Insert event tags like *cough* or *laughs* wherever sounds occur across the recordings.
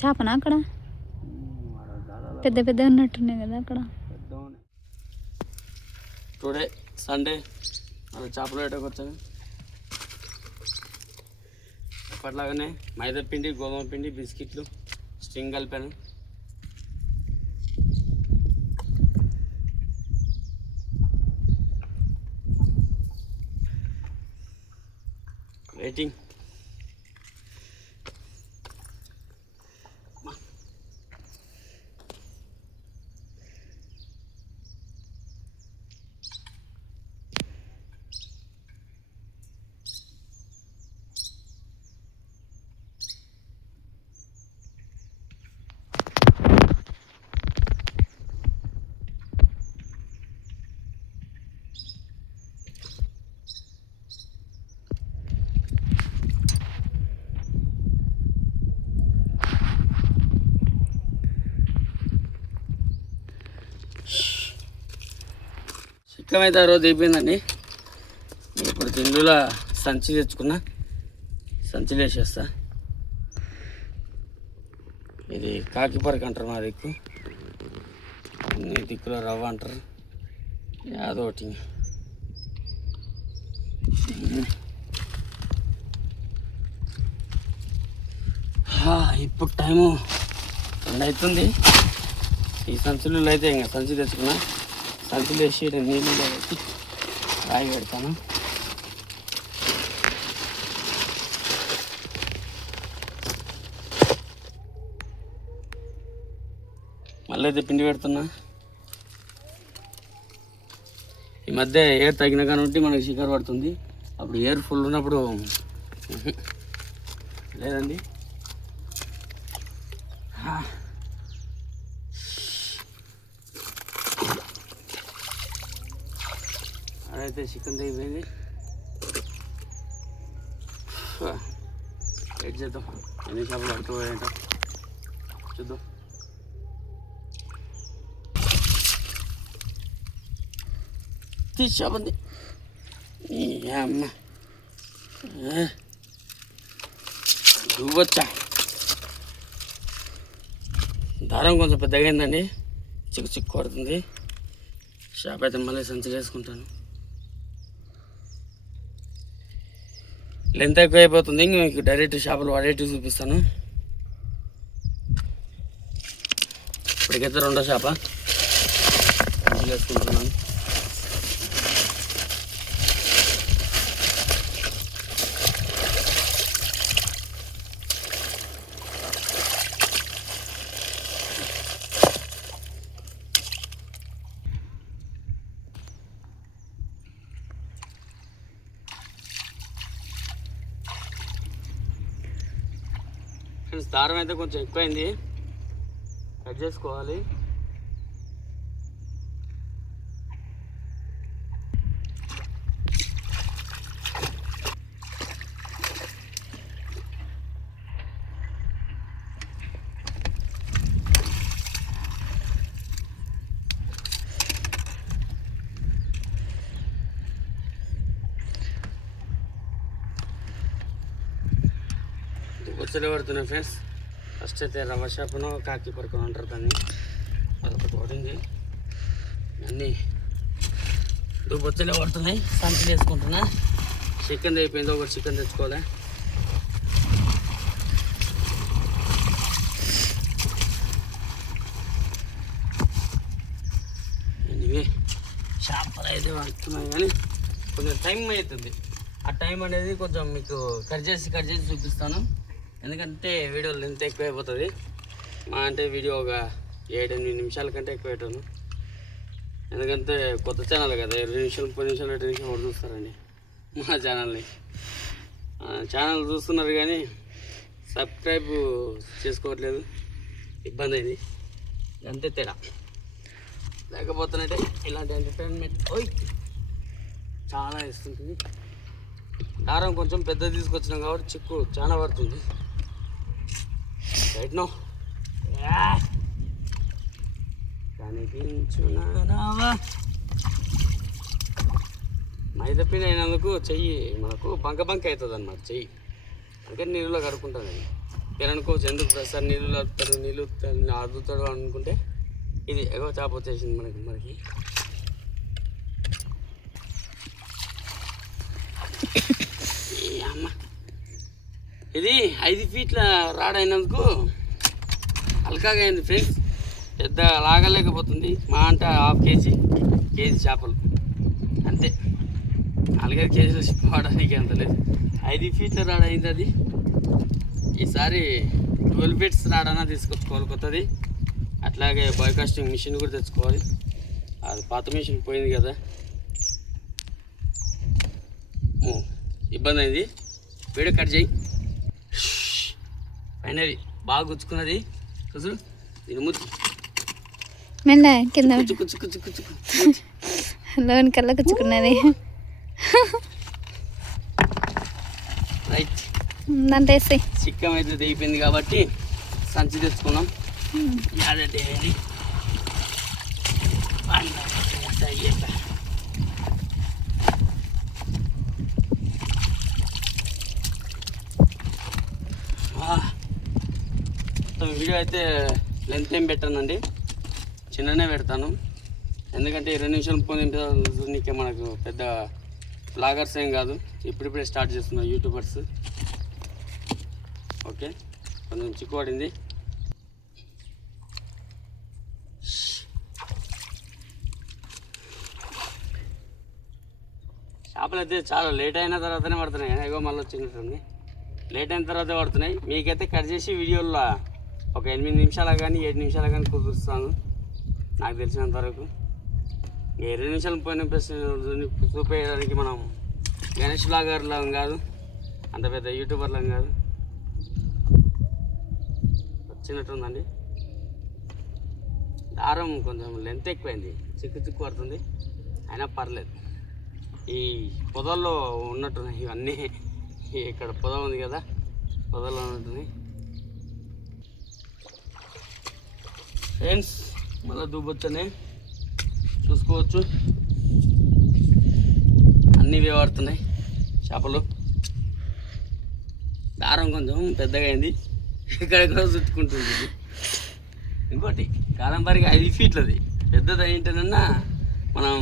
చేపనా అక్కడ? పెద్ద పెద్ద ఉన్నట్టున్నాయి కదా అక్కడ. పెద్ద టుడే సండే అది చేపలు వేటకు వచ్చాను ఎప్పటిలాగానే మైదా పిండి గోధుమ పిండి బిస్కెట్లు స్ట్రింగ్ కలిపాను. వెయిటింగ్ చిక్కమైతే ఆ రోజు అయిపోయిందండి. ఇప్పుడు తిండులో సంచి తెచ్చుకున్నా. సంచిలో వేసేస్తా ఇది కాకిపరక అంటారు మా దిక్కు. నీ దిక్కులో రవ్వ అంటారు. అదొకటి ఒకటి. ఇప్పుడు టైము రెండు అవుతుంది. ఈ సంచులు అయితే ఇంకా సంచి తెచ్చుకున్నా. సంచులు వేసి నీళ్ళు పెట్టి రాయి పెడతాను. మళ్ళీ అయితే పిండి పెడుతున్నా. ఈ మధ్య ఎయిర్ తగిన కానీ మనకి షికర్ పడుతుంది. అప్పుడు ఎయిర్ ఫుల్ ఉన్నప్పుడు *laughs* లేదండి. అయితే చికెన్ తెగిపోయింది వెయిట్ చేద్దాం ఎన్ని చేపలు పడుతున్నాయంట చూద్దాం తీసి చేపంది అమ్మ దువ్వచ్చా దారం కొంచెం పెద్దగా అయిందండి చిక్కు చిక్కు కొడుతుంది షాప్ అయితే మళ్ళీ సంచి వేసుకుంటాను లెంత్ ఎక్కువ అయిపోతుంది. ఇంక మీకు డైరెక్ట్ షాపులు వాడేటివి చూపిస్తాను. ఇప్పటికైతే రెండో షాప వేసుకుంటున్నాను. ఫ్రెండ్స్ దారం అయితే కొంచెం ఎక్కువైంది. కట్ చేసుకోవాలి. వచ్చలే పడుతున్నాయి ఫ్రెండ్స్ ఫస్ట్ అయితే రవ్వ షాపును కాకి పరుకుని ఉంటారు దాన్ని. అదొకటి పడింది అన్నీ దుబ్బొచ్చలే పడుతున్నాయి. సంచులు వేసుకుంటున్నా. చికెన్ అయిపోయింది. ఒకటి చికెన్ తెచ్చుకోవాలి. ఎనివే చేపలు అయితే పడుతున్నాయి కానీ కొంచెం టైం అవుతుంది. ఆ టైం అనేది కొంచెం మీకు కట్ చేసి కట్ చేసి చూపిస్తాను. ఎందుకంటే వీడియో లెంత్ ఎక్కువ అయిపోతుంది మా అంటే వీడియో ఒక ఏడెనిమిది నిమిషాల కంటే ఎక్కువ పెట్టాను ఎందుకంటే కొత్త ఛానల్ కదా ఇరవై నిమిషాలు ముప్పై నిమిషాలు రెండు నిమిషాలు కూడా చూస్తారండి? మా ఛానల్ని ఛానల్ చూస్తున్నారు కానీ సబ్స్క్రైబ్ చేసుకోవట్లేదు. ఇబ్బంది అయింది. అంతే తేడా. లేకపోతేనంటే ఇలాంటి ఎంటర్టైన్మెంట్ ఓయ్! చాలా ఇస్తుంటుంది. దారం కొంచెం పెద్ద తీసుకొచ్చినాం కాబట్టి చిక్కు చాలా పడుతుంది. రైట్ నో కనిపించునావా మైదపిండి అయినందుకు చెయ్యి. మనకు బంక బంక అవుతుంది అనమాట చెయ్యి. అందుకని నీళ్ళలో కడుక్కుంటాను నేను. మీరు అనుకోవచ్చు ఎందుకు ప్రసాద్ నీళ్ళు వస్తారు నీళ్ళు అద్దుతాడు అనుకుంటే ఇది ఎగవ చేప వచ్చేసింది మనకి మనకి. *coughs* అమ్మ. ఇది ఐదు ఫీట్ల రాడ్ అయినందుకు అల్కాగా అయింది ఫ్రెండ్స్. పెద్ద లాగలేకపోతుంది. మా అంటే హాఫ్ కేజీ కేజీ చేపలు. అంతే. నాలుగైదు కేజీలు పోవడానికి అంత లేదు. ఐదు ఫీట్ల రాడ్ అయింది అది. ఈసారి ట్వెల్వ్ ఫీట్స్ రాడన్నా తీసుకొచ్చుకోవాలి కొత్తది. అట్లాగే బాయ్కాస్టింగ్ మిషన్ కూడా తెచ్చుకోవాలి. అది పాత మిషన్ పోయింది కదా. ఇబ్బంది అయింది. వీడియో కట్ చేయి. ఫైనల్ బాగా గుచ్చుకున్నది. మెండ కింద. లోన్ కల్లా కుచ్చుకున్నది రైట్ దాంట్లో వేసి చిక్కం అయితే తెగిపోయింది కాబట్టి సంచి తెచ్చుకున్నాం. యాదంటే వీడియో అయితే లెంత్ ఏం పెట్టానండి చిన్ననే పెడతాను. ఎందుకంటే ఇరవై నిమిషాలు ముప్పై నీకే మనకు పెద్ద బ్లాగర్స్ ఏం కాదు. ఇప్పుడిప్పుడే స్టార్ట్ చేస్తున్నాం యూట్యూబర్స్ ఓకే కొంచెం చిక్కు పడింది. చేపలు అయితే చాలా లేట్ అయిన తర్వాతనే పడుతున్నాయి. కానీ ఇగో మళ్ళీ వచ్చినట్టుంది లేట్ అయిన తర్వాత పడుతున్నాయి. మీకైతే కట్ చేసి వీడియోలో ఒక ఎనిమిది నిమిషాలు కానీ ఏడు నిమిషాల కానీ కుదురుస్తాను. నాకు తెలిసినంత వరకు. ఇరవై నిమిషాలు పోయిన చూపేయడానికి మనం గణేష్ బ్లాగర్లం కాదు అంత పెద్ద యూట్యూబర్లం కాదు. వచ్చినట్టుందండి. దారం కొంచెం లెంత్ ఎక్కువైంది చిక్కు చిక్కు పడుతుంది. అయినా పర్లేదు. ఈ పొదల్లో ఉన్నట్టున్నాయి ఇవన్నీ. ఇక్కడ పొద ఉంది కదా పొదల్లో ఉన్నట్టున్నాయి. ఫ్రెండ్స్ మళ్ళీ దూబొచ్చనే చూసుకోవచ్చు. అన్నీ వేవాడుతున్నాయి చేపలు. దారం కొంచెం పెద్దగా అయింది. ఇక్కడెక్కడ చుట్టుకుంటుంది. ఇది. ఇంకోటి కాలంబారికి ఐదు ఫీట్లది. పెద్దది అయింటేనన్నా మనం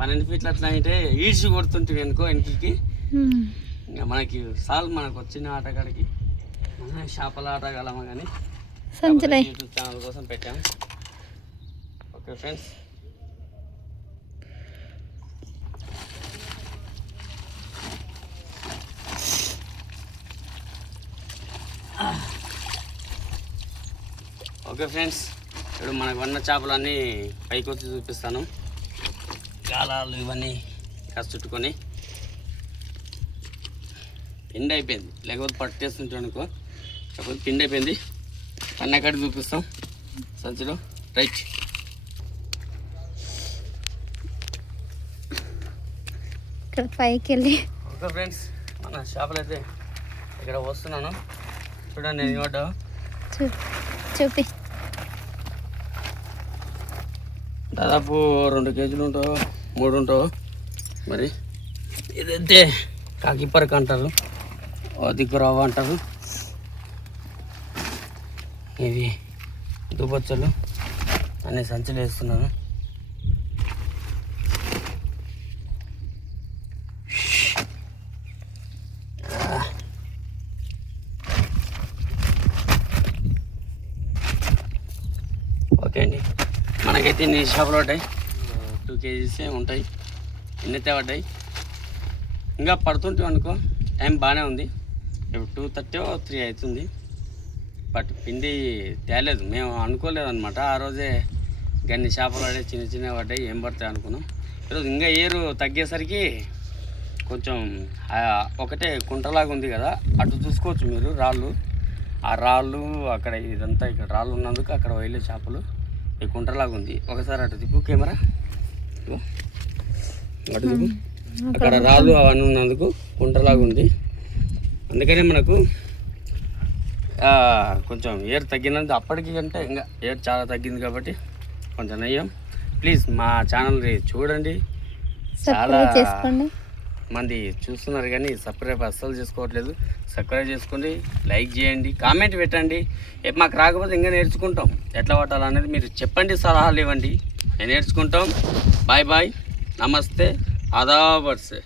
పన్నెండు ఫీట్లు అట్లా అయితే ఈడ్చి కొడుతుంటే అనుకో వెనక్కి. ఇంకా మనకి సాల్ మనకు వచ్చిన ఆటగాడికి. మన చేపల ఆటగాలమా కానీ. సంచులై ఛానల్ కోసం పెట్టాం. ఓకే ఫ్రెండ్స్ ఓకే ఫ్రెండ్స్ ఇప్పుడు మనకు వన్న చేపలన్నీ పైకి వచ్చి చూపిస్తాను. గాలాలు ఇవన్నీ కాస్త చుట్టుకొని. పిండి అయిపోయింది. లేకపోతే పట్టేస్తుంటే అనుకో. లేకపోతే పిండి అయిపోయింది. పన్నెక్కడి చూపిస్తాం. సంచిలో. రైట్. ఇక్కడ పైకి వెళ్ళి ఓకే ఫ్రెండ్స్ మన షాపులో అయితే ఇక్కడ వస్తున్నాను. చూడండి నేను ఇవ్వడం చూపి. దాదాపు రెండు కేజీలు ఉంటావు? మూడు ఉంటావు? మరి ఇదైతే కాకిపరక అంటారు దిక్కురావు అంటారు. ఇవి దుబ్బచ్చలు అనే సంచులు వేస్తున్నాను. ఓకే అండి. మనకైతే ఇన్ని చేపలు పడ్డాయి. టూ కేజీసే ఉంటాయి. ఎన్నైతే పడ్డాయి. ఇంకా పడుతుంటే అనుకో. టైం బాగానే ఉంది. ఇప్పుడు టూ థర్టీ త్రీ అవుతుంది. బట్ పిండి తేలేదు. మేము అనుకోలేదు అనమాట ఆ రోజే గన్ని చేపలు పడ్డాయి చిన్న చిన్న పడ్డాయి. ఏం పడతాయి అనుకున్నాం. ఈరోజు ఇంకా ఏరు తగ్గేసరికి కొంచెం ఒకటే కుంటలాగా ఉంది కదా. అటు చూసుకోవచ్చు మీరు రాళ్ళు. ఆ రాళ్ళు అక్కడ ఇదంతా ఇక్కడ రాళ్ళు ఉన్నందుకు అక్కడ వెళ్ళే చేపలు. ఈ కుంటలాగా ఉంది. ఒకసారి అటు తిప్పు కెమెరా. అటు తిప్పు. అక్కడ రాళ్ళు అవన్నీ ఉన్నందుకు కుంటలాగా ఉంది. అందుకనే మనకు కొంచెం ఏర్ తగ్గినందుకు అప్పటికి కంటే ఇంకా ఏర్ చాలా తగ్గింది కాబట్టి కొంచెం నయ్యం. ప్లీజ్ మా ఛానల్ చూడండి. చాలా మంది చూస్తున్నారు కానీ సబ్స్క్రైబ్ అస్సలు చేసుకోవట్లేదు. సబ్స్క్రైబ్ చేసుకోండి లైక్ చేయండి కామెంట్ పెట్టండి. మాకు రాకపోతే ఇంకా నేర్చుకుంటాం. ఎట్లా పట్టాలనేది మీరు చెప్పండి సలహాలు ఇవ్వండి. నేను నేర్చుకుంటాం. బాయ్ బాయ్ నమస్తే ఆదాబర్సే